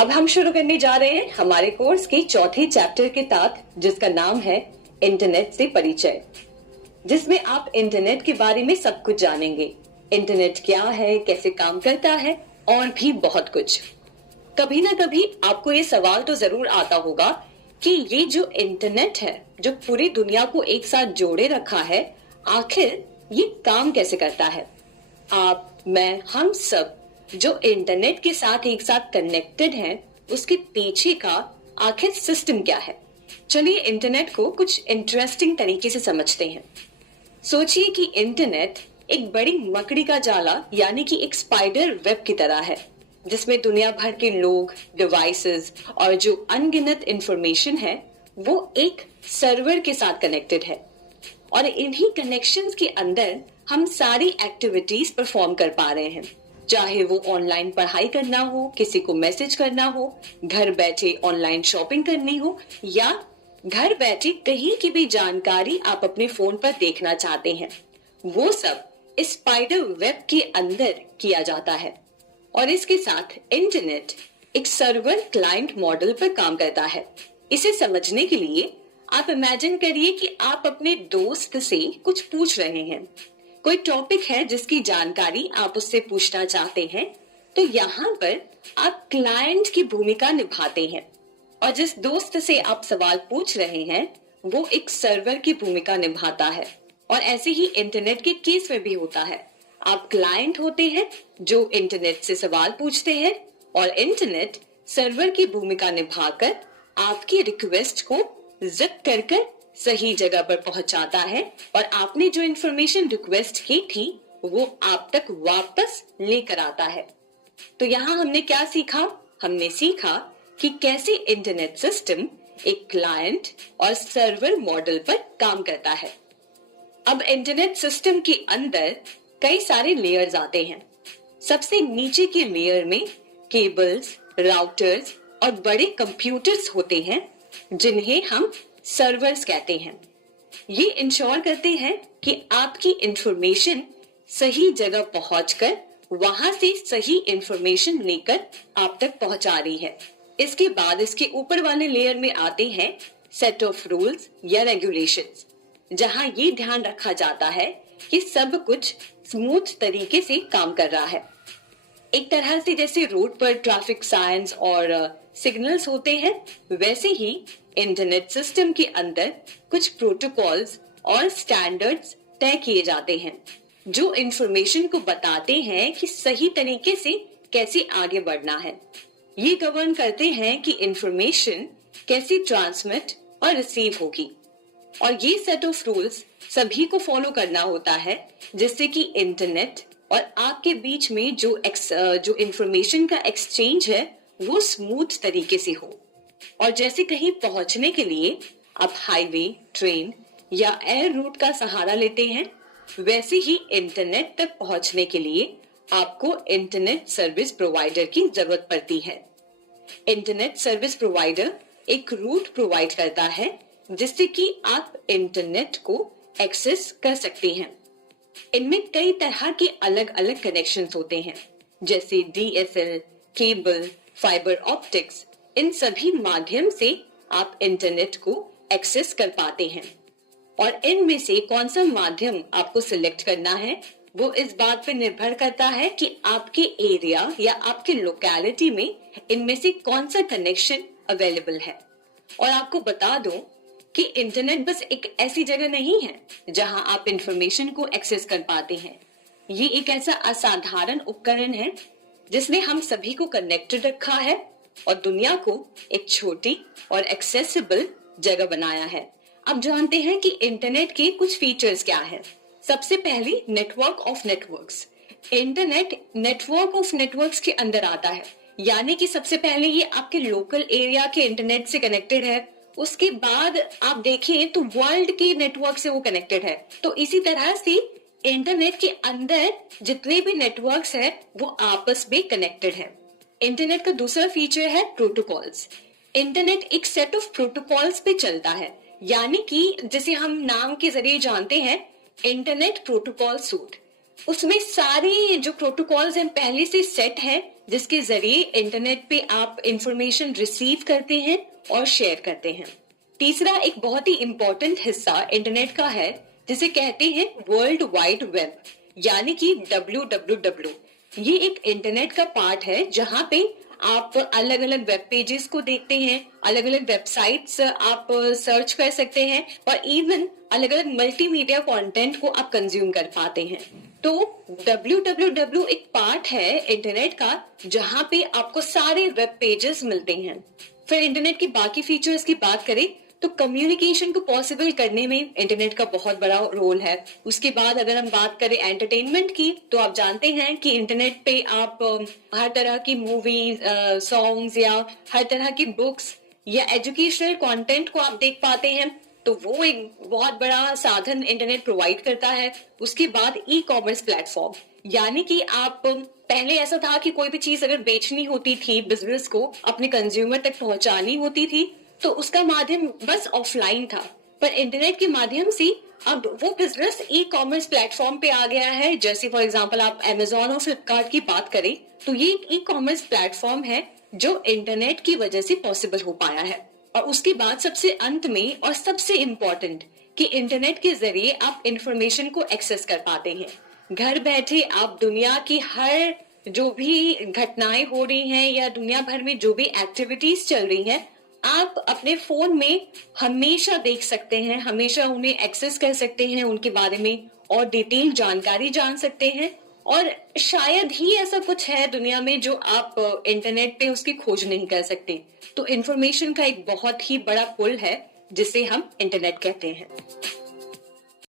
अब हम शुरू करने जा रहे हैं हमारे कोर्स के चौथे चैप्टर के तहत, जिसका नाम है इंटरनेट से परिचय, जिसमें आप इंटरनेट के बारे में सब कुछ जानेंगे। इंटरनेट क्या है, कैसे काम करता है और भी बहुत कुछ। कभी ना कभी आपको ये सवाल तो जरूर आता होगा कि ये जो इंटरनेट है, जो पूरी दुनिया को एक साथ जोड़े रखा है, आखिर ये काम कैसे करता है। आप, मैं, हम सब जो इंटरनेट के साथ एक साथ कनेक्टेड हैं, उसके पीछे का आखिर सिस्टम क्या है। चलिए इंटरनेट को कुछ इंटरेस्टिंग तरीके से समझते हैं। सोचिए कि इंटरनेट एक बड़ी मकड़ी का जाला यानी कि एक स्पाइडर वेब की तरह है, जिसमें दुनिया भर के लोग, डिवाइसेस और जो अनगिनत इंफॉर्मेशन है वो एक सर्वर के साथ कनेक्टेड है। और इन्हीं कनेक्शंस के अंदर हम सारी एक्टिविटीज परफॉर्म कर पा रहे हैं, चाहे वो ऑनलाइन पढ़ाई करना हो, किसी को मैसेज करना हो, घर बैठे ऑनलाइन शॉपिंग करनी हो, या घर बैठे कहीं की भी जानकारी आप अपने फोन पर देखना चाहते हैं, वो सब इस स्पाइडर वेब के अंदर किया जाता है। और इसके साथ इंटरनेट एक सर्वर क्लाइंट मॉडल पर काम करता है। इसे समझने के लिए आप इमेजिन करिए कि आप अपने दोस्त से कुछ पूछ रहे हैं। कोई टॉपिक है जिसकी जानकारी आप उससे पूछना चाहते हैं, तो यहाँ पर आप क्लाइंट की भूमिका निभाते हैं, और जिस दोस्त से आप सवाल पूछ रहे हैं वो एक सर्वर की भूमिका निभाता है। और ऐसे ही इंटरनेट के केस में भी होता है। आप क्लाइंट होते हैं जो इंटरनेट से सवाल पूछते हैं, और इंटरनेट सर्वर की भूमिका निभाकर आपकी रिक्वेस्ट को जिप कर सही जगह पर पहुंचाता है, और आपने जो इंफॉर्मेशन रिक्वेस्ट की थी वो आप तक वापस लेकर आता है। तो यहाँ हमने क्या सीखा? हमने सीखा कि कैसे इंटरनेट सिस्टम एक क्लाइंट और सर्वर मॉडल पर काम करता है। अब इंटरनेट सिस्टम के अंदर कई सारे लेयर्स आते हैं। सबसे नीचे के लेयर में केबल्स, राउटर्स और बड़े कंप्यूटर्स होते हैं, जिन्हें हम सर्वर्स कहते हैं। ये इंश्योर करते हैं कि आपकी इंफॉर्मेशन सही जगह पहुंचकर वहां से सही इंफॉर्मेशन लेकर आप तक पहुंचा रही है। इसके बाद इसके ऊपर वाले लेयर में आते हैं सेट ऑफ रूल्स या रेगुलेशंस, जहां ये ध्यान रखा जाता है कि सब कुछ स्मूथ तरीके से काम कर रहा है। एक तरह से जैसे रोड पर ट्रैफिक साइंस और सिग्नल्स होते हैं, वैसे ही इंटरनेट सिस्टम के अंदर कुछ प्रोटोकॉल्स और स्टैंडर्ड्स तय किए जाते हैं, जो इंफॉर्मेशन को बताते हैं कि सही तरीके से कैसे आगे बढ़ना है। ये गवर्न करते हैं कि इंफॉर्मेशन कैसे ट्रांसमिट और रिसीव होगी। और ये सेट ऑफ रूल्स सभी को फॉलो करना होता है, जिससे कि इंटरनेट और आपके बीच में जो इंफॉर्मेशन का एक्सचेंज है वो स्मूथ तरीके से हो। और जैसे कहीं पहुंचने के लिए आप हाईवे, ट्रेन या एयर रूट का सहारा लेते हैं, वैसे ही इंटरनेट तक पहुंचने के लिए आपको इंटरनेट सर्विस प्रोवाइडर की जरूरत पड़ती है। इंटरनेट सर्विस प्रोवाइडर एक रूट प्रोवाइड करता है, जिससे कि आप इंटरनेट को एक्सेस कर सकते हैं। इनमें कई तरह के अलग अलग कनेक्शंस होते हैं, जैसे DSL, केबल, फाइबर ऑप्टिक्स। इन सभी माध्यम से आप इंटरनेट को एक्सेस कर पाते हैं। और इनमें से कौन सा माध्यम आपको सिलेक्ट करना है, वो इस बात पर निर्भर करता है कि आपके एरिया या आपके लोकेलिटी में इनमें से कौन सा कनेक्शन अवेलेबल है। और आपको बता दूं कि इंटरनेट बस एक ऐसी जगह नहीं है जहां आप इंफॉर्मेशन को एक्सेस कर पाते हैं। ये एक ऐसा असाधारण उपकरण है जिसने हम सभी को कनेक्टेड रखा है और दुनिया को एक छोटी और एक्सेसिबल जगह बनाया है। अब जानते हैं कि इंटरनेट के कुछ फीचर्स क्या है। सबसे पहले network of networks. Internet network of networks के अंदर आता है, यानी कि सबसे पहले ये आपके लोकल एरिया के इंटरनेट से कनेक्टेड है। उसके बाद आप देखें तो वर्ल्ड के नेटवर्क से वो कनेक्टेड है। तो इसी तरह से इंटरनेट के अंदर जितने भी नेटवर्क्स हैं वो आपस में कनेक्टेड है। इंटरनेट का दूसरा फीचर है प्रोटोकॉल्स। इंटरनेट एक सेट ऑफ प्रोटोकॉल्स पे चलता है, यानी कि जिसे हम नाम के जरिए जानते हैं इंटरनेट प्रोटोकॉल सूट। उसमें सारे जो प्रोटोकॉल्स हैं पहले से सेट है, जिसके जरिए इंटरनेट पे आप इंफॉर्मेशन रिसीव करते हैं और शेयर करते हैं। तीसरा एक बहुत ही इंपॉर्टेंट हिस्सा इंटरनेट का है जिसे कहते हैं वर्ल्ड वाइड वेब, यानी कि WWW। ये एक इंटरनेट का पार्ट है जहां पे आप अलग अलग वेब पेजेस को देखते हैं, अलग अलग वेबसाइट्स आप सर्च कर सकते हैं और इवन अलग अलग मल्टीमीडिया कंटेंट को आप कंज्यूम कर पाते हैं। तो WWW एक पार्ट है इंटरनेट का जहां पे आपको सारे वेब पेजेस मिलते हैं। फिर इंटरनेट की बाकी फीचर्स की बात करें तो कम्युनिकेशन को पॉसिबल करने में इंटरनेट का बहुत बड़ा रोल है। उसके बाद अगर हम बात करें एंटरटेनमेंट की, तो आप जानते हैं कि इंटरनेट पे आप हर तरह की मूवीज, सॉन्ग्स या हर तरह की बुक्स या एजुकेशनल कंटेंट को आप देख पाते हैं। तो वो एक बहुत बड़ा साधन इंटरनेट प्रोवाइड करता है। उसके बाद ई कॉमर्स प्लेटफॉर्म, यानी कि आप पहले ऐसा था कि कोई भी चीज अगर बेचनी होती थी, बिजनेस को अपने कंज्यूमर तक पहुंचानी होती थी, तो उसका माध्यम बस ऑफलाइन था। पर इंटरनेट के माध्यम से अब वो बिजनेस ई कॉमर्स प्लेटफॉर्म पे आ गया है। जैसे फॉर एग्जांपल आप अमेजोन और फ्लिपकार्ट की बात करें तो ये एक ई कॉमर्स प्लेटफॉर्म है जो इंटरनेट की वजह से पॉसिबल हो पाया है। और उसके बाद सबसे अंत में और सबसे इम्पोर्टेंट कि इंटरनेट के जरिए आप इंफॉर्मेशन को एक्सेस कर पाते हैं। घर बैठे आप दुनिया की हर जो भी घटनाएं हो रही हैं या दुनिया भर में जो भी एक्टिविटीज चल रही हैं, आप अपने फोन में हमेशा देख सकते हैं, हमेशा उन्हें एक्सेस कर सकते हैं, उनके बारे में और डिटेल जानकारी जान सकते हैं। और शायद ही ऐसा कुछ है दुनिया में जो आप इंटरनेट पे उसकी खोज नहीं कर सकते। तो इंफॉर्मेशन का एक बहुत ही बड़ा पुल है जिसे हम इंटरनेट कहते हैं।